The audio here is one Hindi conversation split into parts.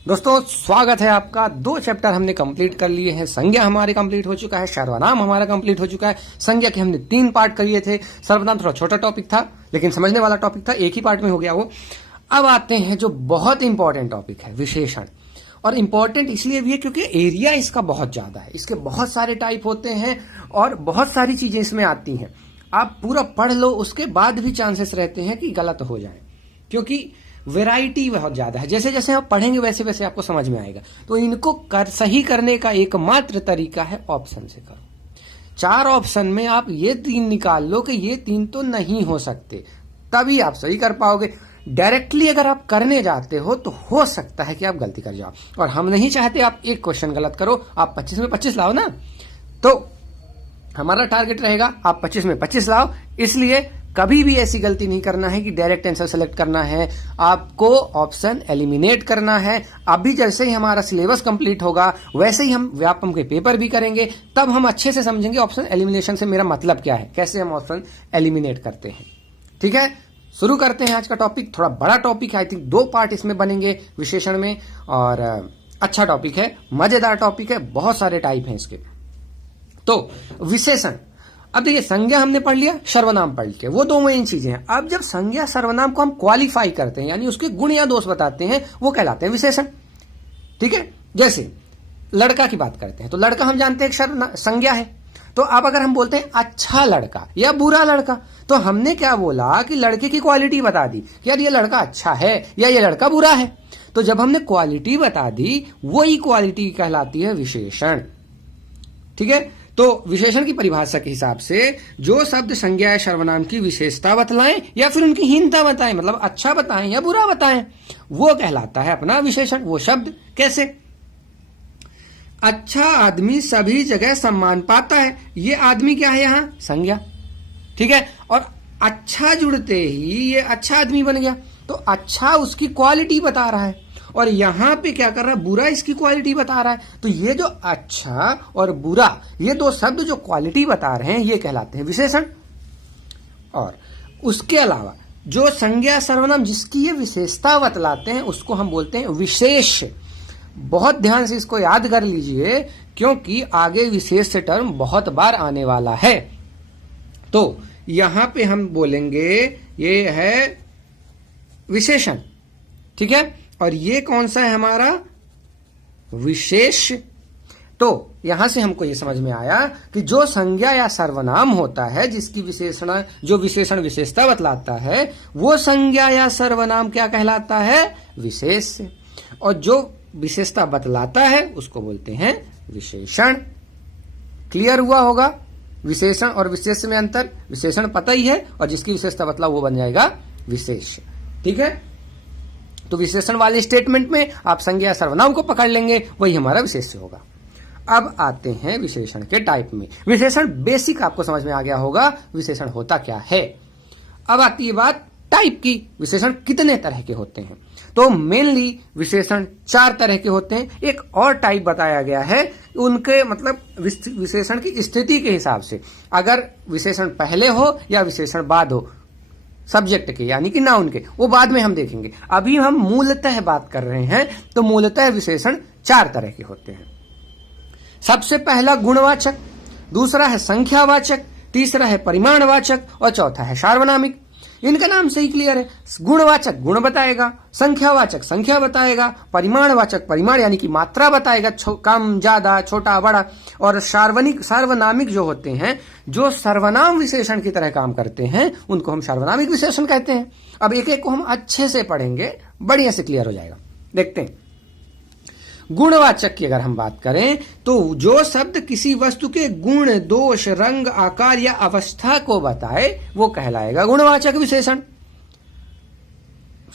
दोस्तों स्वागत है आपका। 2 चैप्टर हमने कंप्लीट कर लिए हैं। संज्ञा हमारे कंप्लीट हो चुका है, सर्वनाम हमारा कंप्लीट हो चुका है। संज्ञा के हमने 3 पार्ट करिए थे। सर्वनाम थोड़ा छोटा टॉपिक था लेकिन समझने वाला टॉपिक था, एक ही पार्ट में हो गया वो। अब आते हैं जो बहुत इंपॉर्टेंट टॉपिक है, विशेषण। और इंपॉर्टेंट इसलिए भी है क्योंकि एरिया इसका बहुत ज्यादा है, इसके बहुत सारे टाइप होते हैं और बहुत सारी चीजें इसमें आती हैं। आप पूरा पढ़ लो, उसके बाद भी चांसेस रहते हैं कि गलत हो जाए, क्योंकि वैरायटी बहुत ज्यादा है। जैसे जैसे आप पढ़ेंगे वैसे वैसे आपको समझ में आएगा। तो इनको सही करने का एकमात्र तरीका है ऑप्शन से करो। 4 ऑप्शन में आप ये 3 निकाल लो कि ये 3 तो नहीं हो सकते, तभी आप सही कर पाओगे। डायरेक्टली अगर आप करने जाते हो तो हो सकता है कि आप गलती कर जाओ, और हम नहीं चाहते आप एक क्वेश्चन गलत करो। आप 25 में 25 लाओ ना, तो हमारा टारगेट रहेगा आप 25 में 25 लाओ। इसलिए कभी भी ऐसी गलती नहीं करना है कि डायरेक्ट आंसर सेलेक्ट करना है, आपको ऑप्शन एलिमिनेट करना है। अभी जैसे ही हमारा सिलेबस कंप्लीट होगा वैसे ही हम व्यापम के पेपर भी करेंगे, तब हम अच्छे से समझेंगे ऑप्शन एलिमिनेशन से मेरा मतलब क्या है, कैसे हम ऑप्शन एलिमिनेट करते हैं। ठीक है, शुरू करते हैं आज का टॉपिक। थोड़ा बड़ा टॉपिक है, आई थिंक 2 पार्ट इसमें बनेंगे विशेषण में, और अच्छा टॉपिक है, मजेदार टॉपिक है, बहुत सारे टाइप हैं इसके। तो विशेषण, अब देखिए संज्ञा हमने पढ़ लिया, सर्वनाम पढ़ लिया, वो 2 मेन चीजें हैं। अब जब संज्ञा सर्वनाम को हम क्वालिफाई करते हैं, यानी उसके गुण या दोष बताते हैं, वो कहलाते हैं विशेषण। ठीक है, जैसे लड़का की बात करते हैं तो लड़का हम जानते हैं एक संज्ञा है। तो अब अगर हम बोलते हैं अच्छा लड़का या बुरा लड़का, तो हमने क्या बोला कि लड़के की क्वालिटी बता दी कि यार ये लड़का अच्छा है या ये लड़का बुरा है। तो जब हमने क्वालिटी बता दी, वही क्वालिटी कहलाती है विशेषण। ठीक है, तो विशेषण की परिभाषा के हिसाब से जो शब्द संज्ञा या सर्वनाम की विशेषता बतलाएं या फिर उनकी हीनता बताएं, मतलब अच्छा बताएं या बुरा बताएं, वो कहलाता है अपना विशेषण। वो शब्द कैसे? अच्छा आदमी सभी जगह सम्मान पाता है, ये आदमी क्या है यहां? संज्ञा। ठीक है, और अच्छा जुड़ते ही ये अच्छा आदमी बन गया, तो अच्छा उसकी क्वालिटी बता रहा है। और यहां पे क्या कर रहा है? बुरा इसकी क्वालिटी बता रहा है। तो ये जो अच्छा और बुरा, ये 2 शब्द जो क्वालिटी बता रहे हैं, ये कहलाते हैं विशेषण। और उसके अलावा जो संज्ञा सर्वनाम जिसकी ये विशेषता बतलाते हैं, उसको हम बोलते हैं विशेष। बहुत ध्यान से इसको याद कर लीजिए, क्योंकि आगे विशेष से टर्म बहुत बार आने वाला है। तो यहां पे हम बोलेंगे ये है विशेषण। ठीक है, और ये कौन सा है हमारा? विशेष। तो यहां से हमको ये समझ में आया कि जो संज्ञा या सर्वनाम होता है, जिसकी विशेषण जो विशेषण विशेषता बतलाता है, वो संज्ञा या सर्वनाम क्या कहलाता है? विशेष। और जो विशेषता बतलाता है उसको बोलते हैं विशेषण। क्लियर हुआ होगा विशेषण और विशेष में अंतर? विशेषण पता ही है, और जिसकी विशेषता बतला वो बन जाएगा विशेष। ठीक है, तो विशेषण वाले स्टेटमेंट में आप संज्ञा सर्वनाम को पकड़ लेंगे, वही हमारा विशेष होगा। अब आते हैं विशेषण के टाइप में। विशेषण बेसिक आपको समझ में आ गया होगा, विशेषण होता क्या है। अब आती है बात टाइप की, विशेषण कितने तरह के होते हैं। तो मेनली विशेषण 4 तरह के होते हैं। एक और टाइप बताया गया है, उनके मतलब विशेषण की स्थिति के हिसाब से, अगर विशेषण पहले हो या विशेषण बाद हो सब्जेक्ट के, यानी कि नाउन के, वो बाद में हम देखेंगे। अभी हम मूलतः बात कर रहे हैं। तो मूलतः विशेषण 4 तरह के होते हैं। सबसे पहला गुणवाचक, दूसरा है संख्यावाचक, तीसरा है परिमाणवाचक, और चौथा है सार्वनामिक। इनका नाम से ही क्लियर है। गुणवाचक गुण बताएगा, संख्यावाचक संख्या बताएगा, परिमाणवाचक परिमाण यानी कि मात्रा बताएगा, कम ज्यादा छोटा बड़ा, और सार्वनामिक जो होते हैं, जो सर्वनाम विशेषण की तरह काम करते हैं, उनको हम सार्वनामिक विशेषण कहते हैं। अब एक एक को हम अच्छे से पढ़ेंगे, बढ़िया से क्लियर हो जाएगा। देखते हैं गुणवाचक की अगर हम बात करें, तो जो शब्द किसी वस्तु के गुण, दोष, रंग, आकार या अवस्था को बताए, वो कहलाएगा गुणवाचक विशेषण।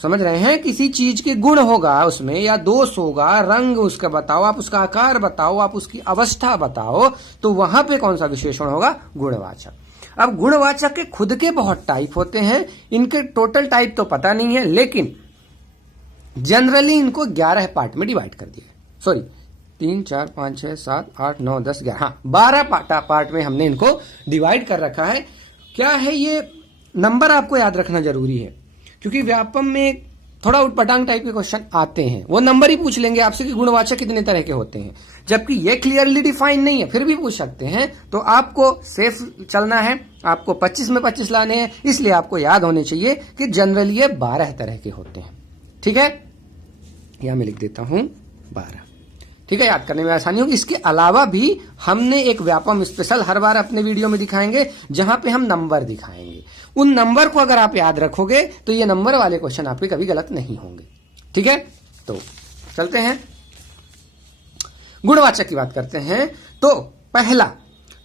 समझ रहे हैं? किसी चीज के गुण होगा उसमें, या दोष होगा, रंग उसका बताओ, आप उसका आकार बताओ, आप उसकी अवस्था बताओ, तो वहां पे कौन सा विशेषण होगा? गुणवाचक। अब गुणवाचक के खुद के बहुत टाइप होते हैं, इनके टोटल टाइप तो पता नहीं है, लेकिन जनरली इनको 11 पार्ट में डिवाइड कर दिया। सॉरी 3, 4, 5, 6, 7, 8, 9, 10, 11, हाँ 12 पार्ट में हमने इनको डिवाइड कर रखा है। क्या है ये नंबर आपको याद रखना जरूरी है, क्योंकि व्यापम में थोड़ा उटपटांग टाइप के क्वेश्चन आते हैं, वो नंबर ही पूछ लेंगे आपसे कि गुणवाचक कितने तरह के होते हैं, जबकि ये क्लियरली डिफाइन नहीं है, फिर भी पूछ सकते हैं। तो आपको सेफ चलना है, आपको 25 में 25 लाने हैं, इसलिए आपको याद होने चाहिए कि जनरली ये 12 तरह के होते हैं। ठीक है, यहां मैं लिख देता हूं 12। ठीक है, याद करने में आसानी होगी। इसके अलावा भी हमने एक व्यापम स्पेशल हर बार अपने वीडियो में दिखाएंगे, जहां पे हम नंबर दिखाएंगे। उन नंबर को अगर आप याद रखोगे तो ये नंबर वाले क्वेश्चन आपके कभी गलत नहीं होंगे। ठीक है, तो चलते हैं गुणवाचक की बात करते हैं। तो पहला,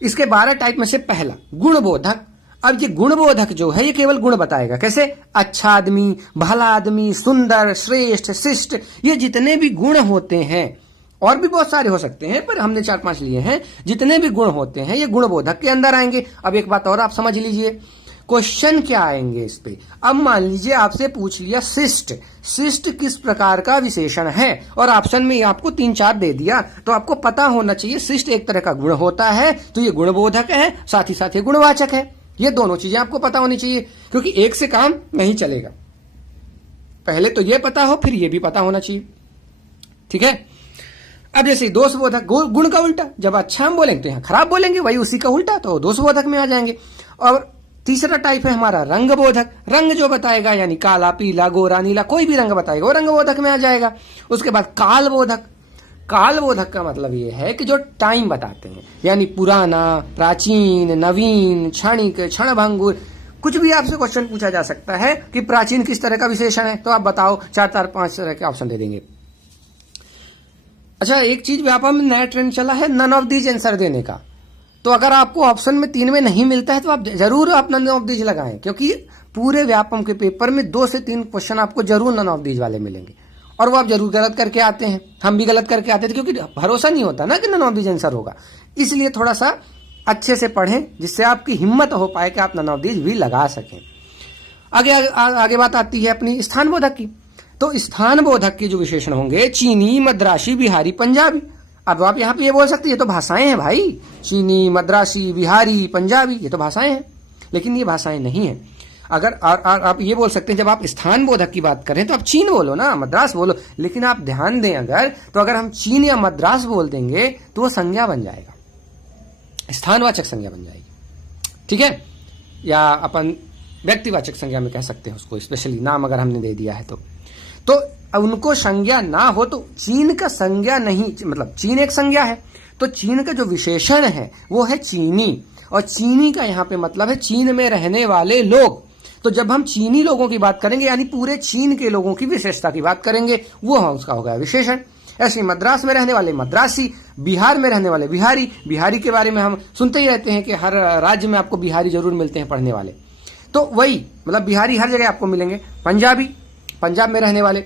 इसके 12 टाइप में से पहला गुणबोधक। अब ये गुणबोधक जो है ये केवल गुण बताएगा। कैसे? अच्छा आदमी, भला आदमी, सुंदर, श्रेष्ठ, शिष्ट, ये जितने भी गुण होते हैं, और भी बहुत सारे हो सकते हैं पर हमने 4-5 लिए हैं, जितने भी गुण होते हैं ये गुणबोधक के अंदर आएंगे। अब एक बात और आप समझ लीजिए, क्वेश्चन क्या आएंगे इस पे। अब मान लीजिए आपसे पूछ लिया शिष्ट, शिष्ट किस प्रकार का विशेषण है, और ऑप्शन में आपको 3-4 दे दिया, तो आपको पता होना चाहिए शिष्ट एक तरह का गुण होता है, तो ये गुणबोधक है, साथ ही साथ ये गुणवाचक है। ये दोनों चीजें आपको पता होनी चाहिए, क्योंकि एक से काम नहीं चलेगा। पहले तो ये पता हो, फिर ये भी पता होना चाहिए। ठीक है, अब जैसे दोषबोधक, गुण का उल्टा, जब अच्छा हम बोलेंगे तो यहाँ खराब बोलेंगे, वही उसी का उल्टा, तो दोषबोधक में आ जाएंगे। और तीसरा टाइप है हमारा रंगबोधक, रंग जो बताएगा, यानी काला, पीला, गोरा, नीला, कोई भी रंग बताएगा वो रंगबोधक में आ जाएगा। उसके बाद कालबोधक, कालबोधक का मतलब ये है कि जो टाइम बताते हैं, यानी पुराना, प्राचीन, नवीन, क्षणिक, क्षणभंगुर, कुछ भी आपसे क्वेश्चन पूछा जा सकता है कि प्राचीन किस तरह का विशेषण है, तो आप बताओ, 4-5 तरह के ऑप्शन दे देंगे। अच्छा, एक चीज व्यापम में नया ट्रेंड चला है नन ऑफ दीज आंसर देने का। तो अगर आपको ऑप्शन में 3 में नहीं मिलता है तो आप जरूर आप नन ऑफ दीज लगाएं, क्योंकि पूरे व्यापम के पेपर में 2 से 3 क्वेश्चन आपको जरूर नन ऑफ दीज वाले मिलेंगे, और वो आप जरूर गलत करके आते हैं। हम भी गलत करके आते थे, क्योंकि भरोसा नहीं होता ना कि नन ऑफ दीज आंसर होगा। इसलिए थोड़ा सा अच्छे से पढ़ें, जिससे आपकी हिम्मत हो पाए कि आप नन ऑफ दीज भी लगा सकें। आगे बात आती है अपनी स्थानबोधक की। तो स्थानबोधक के जो विशेषण होंगे, चीनी, मद्रासी, बिहारी, पंजाबी। अब आप यहाँ पे ये बोल सकते हैं ये तो भाषाएं हैं भाई, चीनी, मद्रासी, बिहारी, पंजाबी, ये तो भाषाएं हैं, लेकिन ये भाषाएं नहीं है। अगर आप ये बोल सकते हैं, जब आप स्थानबोधक की बात करें तो आप चीन बोलो ना, मद्रास बोलो, लेकिन आप ध्यान दें अगर हम चीन या मद्रास बोल देंगे तो वो संज्ञा बन जाएगा, स्थानवाचक संज्ञा बन जाएगी। ठीक है, या अपन व्यक्तिवाचक संज्ञा में कह सकते हैं उसको, स्पेशली नाम अगर हमने दे दिया है तो उनको संज्ञा ना हो तो चीन का संज्ञा नहीं, मतलब चीन एक संज्ञा है, तो चीन का जो विशेषण है वो है चीनी, और चीनी का यहाँ पे मतलब है चीन में रहने वाले लोग। तो जब हम चीनी लोगों की बात करेंगे, यानी पूरे चीन के लोगों की विशेषता की बात करेंगे, वो उसका होगा विशेषण। ऐसे मद्रास में रहने वाले मद्रासी, बिहार में रहने वाले बिहारी, बिहारी के बारे में हम सुनते ही रहते हैं कि हर राज्य में आपको बिहारी जरूर मिलते हैं पढ़ने वाले, तो वही मतलब बिहारी हर जगह आपको मिलेंगे। पंजाबी, पंजाब में रहने वाले।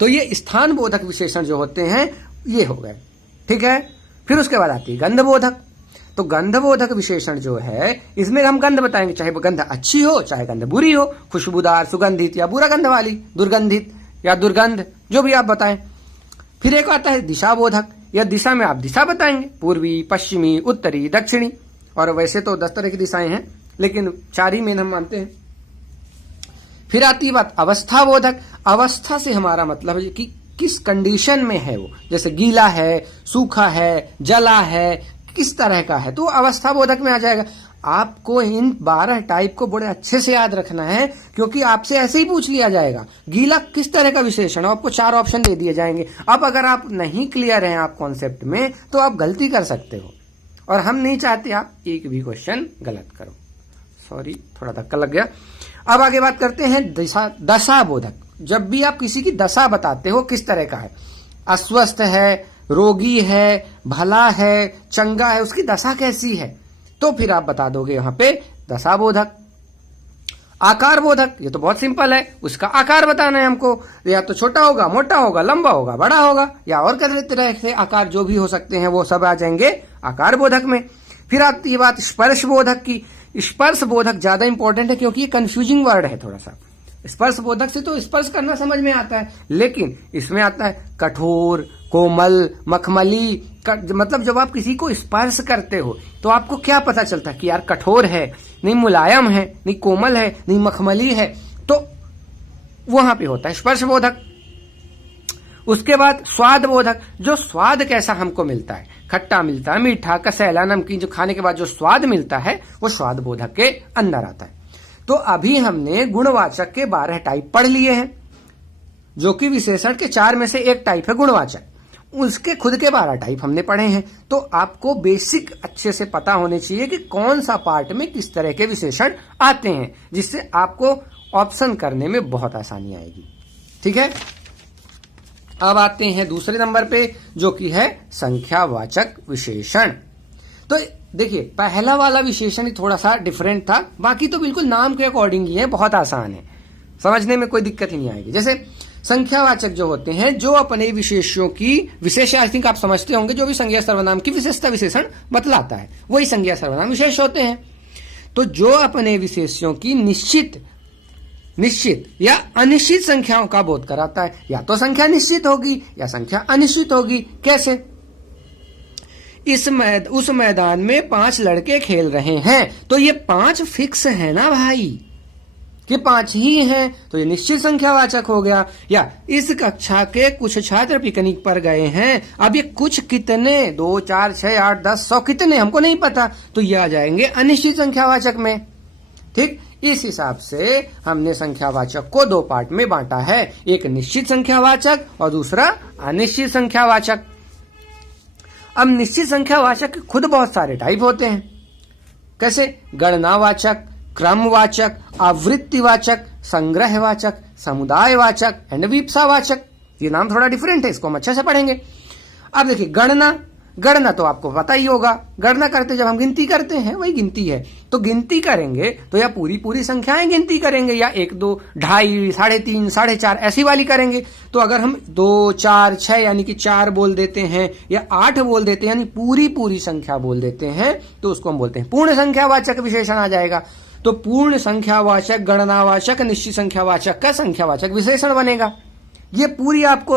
तो ये स्थानबोधक विशेषण जो होते हैं ये हो गए। ठीक है, फिर उसके बाद आती है गंधबोधक। तो गंधबोधक विशेषण जो है, इसमें हम गंध बताएंगे, चाहे वो गंध अच्छी हो चाहे गंध बुरी हो, खुशबूदार, सुगंधित या बुरा गंध वाली, दुर्गंधित या दुर्गंध, जो भी आप बताएं। फिर एक आता है दिशाबोधक, या दिशा में आप दिशा बताएंगे, पूर्वी, पश्चिमी, उत्तरी, दक्षिणी, और वैसे तो 10 तरह की दिशाएं हैं, लेकिन 4 ही मेन हम मानते हैं। फिर आती है बात अवस्थाबोधक। अवस्था से हमारा मतलब है कि किस कंडीशन में है वो, जैसे गीला है, सूखा है, जला है, किस तरह का है, तो अवस्थाबोधक में आ जाएगा। आपको इन 12 टाइप को बड़े अच्छे से याद रखना है, क्योंकि आपसे ऐसे ही पूछ लिया जाएगा गीला किस तरह का विशेषण है, आपको 4 ऑप्शन दे दिए जाएंगे। अब अगर आप नहीं क्लियर हैं आप कॉन्सेप्ट में, तो आप गलती कर सकते हो, और हम नहीं चाहते आप एक भी क्वेश्चन गलत करो। सॉरी, थोड़ा धक्का लग गया। अब आगे बात करते हैं दशाबोधक। जब भी आप किसी की दशा बताते हो, किस तरह का है, अस्वस्थ है, रोगी है, भला है, चंगा है, उसकी दशा कैसी है, तो फिर आप बता दोगे यहाँ पे दशाबोधक। आकार बोधक, ये तो बहुत सिंपल है, उसका आकार बताना है हमको, या तो छोटा होगा, मोटा होगा, लंबा होगा, बड़ा होगा, या और तरह से आकार जो भी हो सकते हैं वो सब आ जाएंगे आकार बोधक में। फिर आती है बात स्पर्श बोधक की। स्पर्श बोधक ज्यादा इंपॉर्टेंट है, क्योंकि ये कंफ्यूजिंग वर्ड है थोड़ा सा। स्पर्श बोधक से तो स्पर्श करना समझ में आता है, लेकिन इसमें आता है कठोर, कोमल, मखमली, मतलब जब आप किसी को स्पर्श करते हो तो आपको क्या पता चलता है कि यार कठोर है, नहीं मुलायम है, नहीं कोमल है, नहीं मखमली है, तो वहां पे होता है स्पर्श बोधक। उसके बाद स्वाद बोधक, जो स्वाद कैसा हमको मिलता है, खट्टा मिलता है, मीठा, कसैला, नमकीन, जो खाने के बाद जो स्वाद मिलता है वो स्वाद बोधक के अंदर आता है। तो अभी हमने गुणवाचक के 12 टाइप पढ़ लिए हैं, जो कि विशेषण के 4 में से एक टाइप है गुणवाचक। उसके खुद के 12 टाइप हमने पढ़े हैं। तो आपको बेसिक अच्छे से पता होने चाहिए कि कौन सा पार्ट में किस तरह के विशेषण आते हैं, जिससे आपको ऑप्शन करने में बहुत आसानी आएगी। ठीक है, अब आते हैं दूसरे नंबर पे, जो कि है संख्यावाचक विशेषण। तो देखिए, पहला वाला विशेषण ही थोड़ा सा डिफरेंट था, बाकी तो बिल्कुल नाम के अकॉर्डिंग ही है, बहुत आसान है, समझने में कोई दिक्कत ही नहीं आएगी। जैसे संख्यावाचक जो होते हैं, जो अपने विशेषों की विशेष, आई थिंक आप समझते होंगे, जो भी संज्ञा सर्वनाम की विशेषता विशेषण बतलाता है वही संज्ञा सर्वनाम विशेष होते हैं। तो जो अपने विशेषों की निश्चित या अनिश्चित संख्याओं का बोध कराता है, या तो संख्या निश्चित होगी या संख्या अनिश्चित होगी। कैसे? उस मैदान में 5 लड़के खेल रहे हैं, तो ये 5 फिक्स है ना भाई, कि 5 ही हैं, तो ये निश्चित संख्यावाचक हो गया। या इस कक्षा के कुछ छात्र पिकनिक पर गए हैं, अब ये कुछ कितने, 2, 4, 6, 8, 10, 100 कितने हमको नहीं पता, तो ये आ जाएंगे अनिश्चित संख्यावाचक में। ठीक, इस हिसाब से हमने संख्यावाचक को 2 पार्ट में बांटा है, एक निश्चित संख्यावाचक और दूसरा अनिश्चित संख्यावाचक। अब निश्चित संख्यावाचक के खुद बहुत सारे टाइप होते हैं। कैसे? गणनावाचक, क्रमवाचक, आवृत्तिवाचक, संग्रहवाचक, समुदायवाचक एंड वीप्सावाचक। ये नाम थोड़ा डिफरेंट है, इसको हम अच्छे से पढ़ेंगे। अब देखिए, गणना तो आपको पता ही होगा, गणना करते जब हम गिनती करते हैं वही गिनती है। तो गिनती करेंगे तो या पूरी संख्याएं गिनती करेंगे, या 1, 2, 2.5, 3.5, 4.5 ऐसी वाली करेंगे। तो अगर हम 2, 4, 6 यानी कि 4 बोल देते हैं, या 8 बोल देते हैं, यानी पूरी संख्या बोल देते हैं, तो उसको हम बोलते हैं पूर्ण संख्यावाचक विशेषण आ जाएगा। तो पूर्ण संख्यावाचक, गणनावाचक, निश्चित संख्यावाचक का संख्यावाचक विशेषण बनेगा। ये पूरी आपको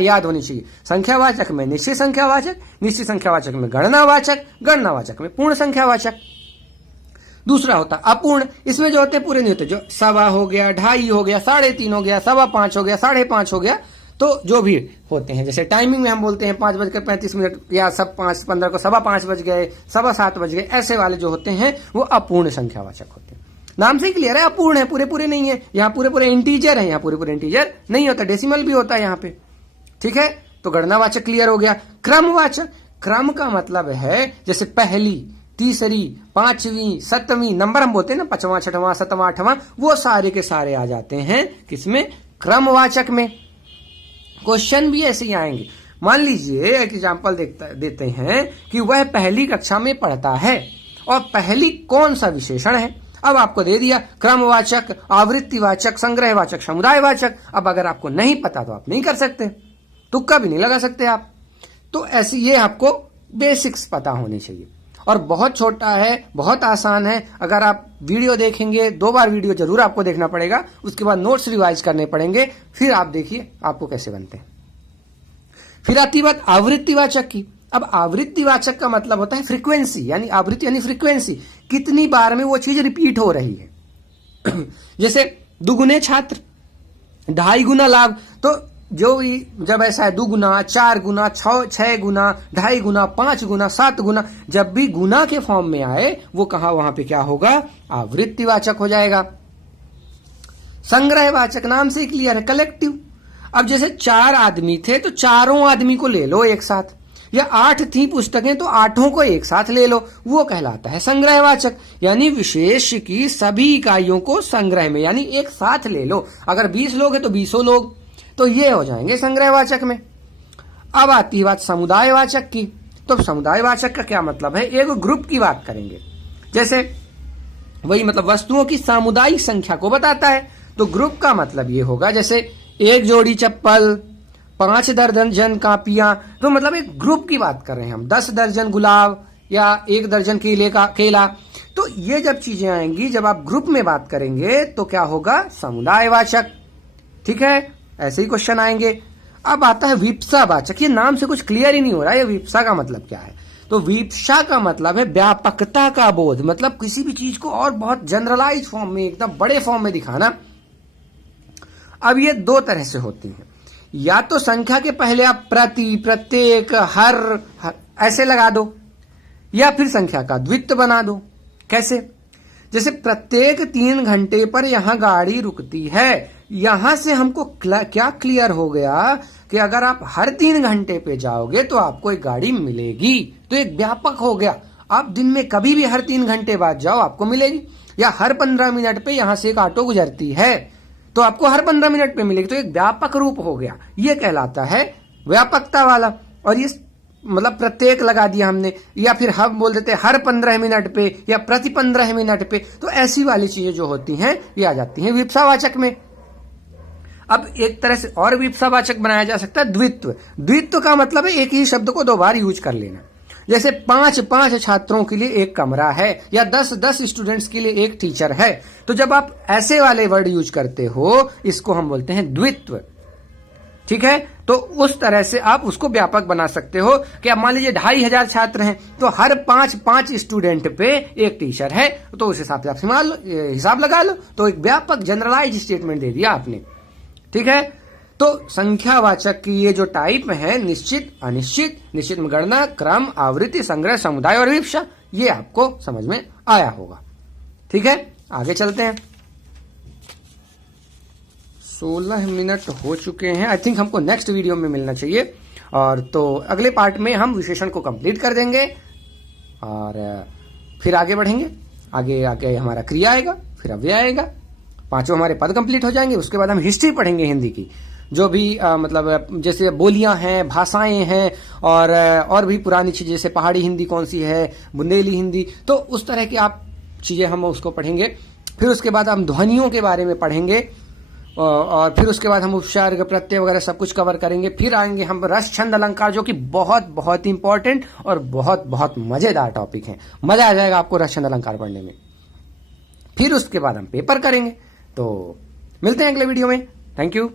याद होनी चाहिए। संख्यावाचक में निश्चित संख्यावाचक, निश्चित संख्यावाचक में गणनावाचक, गणनावाचक में पूर्ण संख्यावाचक। दूसरा होता अपूर्ण, इसमें जो होते पूरे नहीं होते, जो 1.25 हो गया, 2.5 हो गया, 3.5 हो गया, 5.25 हो गया, 5.5 हो गया, तो जो भी होते हैं, जैसे टाइमिंग में हम बोलते हैं 5:35, या सब 5:15 को 5:15 बज गए, 7:15 बज गए, ऐसे वाले जो होते हैं वो अपूर्ण संख्यावाचक होते हैं। नाम से ही क्लियर है, अपूर्ण है, पूरे नहीं है। यहाँ पूरे इंटीजर है, यहाँ पूरे इंटीजर नहीं होता, डेसिमल भी होता है यहाँ पे। ठीक है, तो गणनावाचक क्लियर हो गया। क्रमवाचक, क्रम का मतलब है जैसे पहली, तीसरी, 5वीं, 7वीं, नंबर हम बोलते हैं ना, 5वां, 6वां, 7वां, 8वां, वो सारे के सारे आ जाते हैं किसमें? क्रमवाचक में। क्वेश्चन भी ऐसे ही आएंगे। मान लीजिए एक एग्जाम्पल देते हैं कि वह पहली कक्षा में पढ़ता है, और पहली कौन सा विशेषण है? अब आपको दे दिया क्रमवाचक, आवृत्तिवाचक, संग्रहवाचक, समुदायवाचक। अब अगर आपको नहीं पता तो आप नहीं कर सकते, तुक्का भी नहीं लगा सकते आप। तो ऐसी ये आपको बेसिक्स पता होनी चाहिए, और बहुत छोटा है, बहुत आसान है। अगर आप वीडियो देखेंगे, 2 बार वीडियो जरूर आपको देखना पड़ेगा, उसके बाद नोट्स रिवाइज करने पड़ेंगे, फिर आप देखिए आपको कैसे बनते हैं। फिर आती बात आवृत्तिवाचक की। अब आवृत्तिवाचक का मतलब होता है फ्रीक्वेंसी, यानी आवृत्ति यानी फ्रीक्वेंसी, कितनी बार में वो चीज रिपीट हो रही है। जैसे दुगुने छात्र, 2.5 गुना लाभ। तो जो भी जब ऐसा है 2 गुना, 4 गुना, 6 गुना, 2.5 गुना, 5 गुना, 7 गुना, जब भी गुना के फॉर्म में आए वो कहा वहां पे क्या होगा? आवृत्तिवाचक हो जाएगा। संग्रहवाचक नाम से क्लियर है, कलेक्टिव। अब जैसे 4 आदमी थे तो चारों आदमी को ले लो एक साथ, या 8 थी पुस्तकें तो 8 को एक साथ ले लो, वो कहलाता है संग्रहवाचक। यानी विशेष की सभी इकाइयों को संग्रह में, यानी एक साथ ले लो। अगर 20 लोग हैं तो 20 लोग, तो ये हो जाएंगे संग्रहवाचक में। अब आती है बात समुदायवाचक की। तो समुदायवाचक का क्या मतलब है? एक ग्रुप की बात करेंगे, जैसे वही मतलब वस्तुओं की सामुदायिक संख्या को बताता है। तो ग्रुप का मतलब ये होगा, जैसे 1 जोड़ी चप्पल, 5 दर्जन कापियां, तो मतलब एक ग्रुप की बात कर रहे हैं हम। 10 दर्जन गुलाब या 1 दर्जन केला। तो ये जब चीजें आएंगी, जब आप ग्रुप में बात करेंगे तो क्या होगा? समुदायवाचक। ठीक है, ऐसे ही क्वेश्चन आएंगे। अब आता है वीप्सावाचक। ये नाम से कुछ क्लियर ही नहीं हो रहा है, ये वीप्सा का मतलब क्या है? तो वीप्सा का मतलब है व्यापकता का बोध, मतलब किसी भी चीज को और बहुत जनरलाइज फॉर्म में, एकदम बड़े फॉर्म में दिखाना। अब ये दो तरह से होती हैं, या तो संख्या के पहले आप प्रति, प्रत्येक, हर ऐसे लगा दो, या फिर संख्या का द्वित्व बना दो। कैसे? जैसे प्रत्येक 3 घंटे पर यहां गाड़ी रुकती है, यहां से हमको क्या क्लियर हो गया कि अगर आप हर 3 घंटे पे जाओगे तो आपको एक गाड़ी मिलेगी। तो एक व्यापक हो गया, आप दिन में कभी भी हर 3 घंटे बाद जाओ आपको मिलेगी, या हर 15 मिनट पे यहां से एक ऑटो गुजरती है तो आपको हर 15 मिनट पे मिलेगी। तो एक व्यापक रूप हो गया, ये कहलाता है व्यापकता वाला। और ये मतलब प्रत्येक लगा दिया हमने, या फिर हम बोल देते हर 15 मिनट पे या प्रति 15 मिनट पे। तो ऐसी वाली चीजें जो होती हैं ये आ जाती हैं विप्सावाचक में। अब एक तरह से और विप्सावाचक बनाया जा सकता है द्वित्व। द्वित्व का मतलब है एक ही शब्द को 2 बार यूज कर लेना। जैसे 5 छात्रों के लिए एक कमरा है, या 10 स्टूडेंट्स के लिए एक टीचर है। तो जब आप ऐसे वाले वर्ड यूज करते हो इसको हम बोलते हैं द्वित्व। ठीक है, तो उस तरह से आप उसको व्यापक बना सकते हो कि अब मान लीजिए 2500 छात्र हैं तो हर 5 स्टूडेंट पे एक टीचर है, तो उस हिसाब से आप हिसाब लगा लो। तो एक व्यापक जनरलाइज स्टेटमेंट दे दिया आपने। ठीक है, तो संख्यावाचक की ये जो टाइप है, निश्चित, अनिश्चित, निश्चित में गणना, क्रम, आवृत्ति, संग्रह, समुदाय और विवक्षा, ये आपको समझ में आया होगा। ठीक है, आगे चलते हैं। 16 मिनट हो चुके हैं। आई थिंक हमको नेक्स्ट वीडियो में मिलना चाहिए, और तो अगले पार्ट में हम विशेषण को कंप्लीट कर देंगे और फिर आगे बढ़ेंगे। आगे आगे हमारा क्रिया आएगा, फिर अव्यय आएगा, 5 हमारे पद कंप्लीट हो जाएंगे। उसके बाद हम हिस्ट्री पढ़ेंगे हिंदी की, जो भी मतलब जैसे बोलियां हैं, भाषाएं हैं, और भी पुरानी चीजें, जैसे पहाड़ी हिंदी कौन सी है, बुंदेली हिंदी, तो उस तरह की आप चीजें हम उसको पढ़ेंगे। फिर उसके बाद हम ध्वनियों के बारे में पढ़ेंगे, और फिर उसके बाद हम उपसर्ग, प्रत्यय वगैरह सब कुछ कवर करेंगे। फिर आएंगे हम रस, छंद, अलंकार, जो कि बहुत बहुत इंपॉर्टेंट और बहुत बहुत मजेदार टॉपिक है। मजा आ जाएगा आपको रस, छंद, अलंकार पढ़ने में। फिर उसके बाद हम पेपर करेंगे। तो मिलते हैं अगले वीडियो में। Thank you.